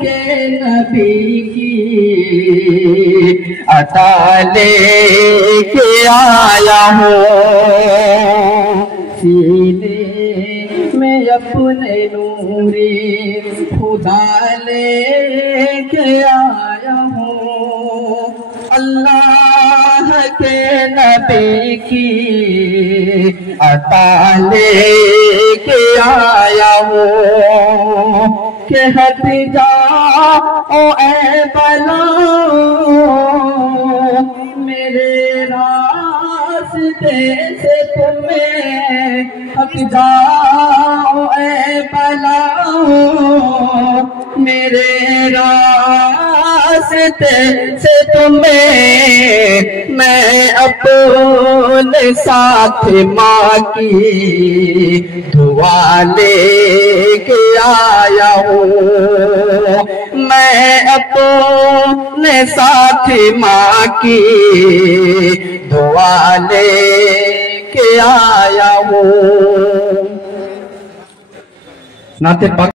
के नबी की अता लेके आया हूँ। सीने में अपने नूरी खुदा लेके आया हूँ। अल्लाह के नबी की अता लेके आया हूँ कि हट जाओ ए बला मेरे रास्ते से तुम्हें, हट जाओ ए बला मेरे रास्ते से तुम्हें। मैं अपने साथ माँ की दुआ लेके आया हूँ। मैं अपने साथ माँ की दुआ लेके आया हूँ। नाते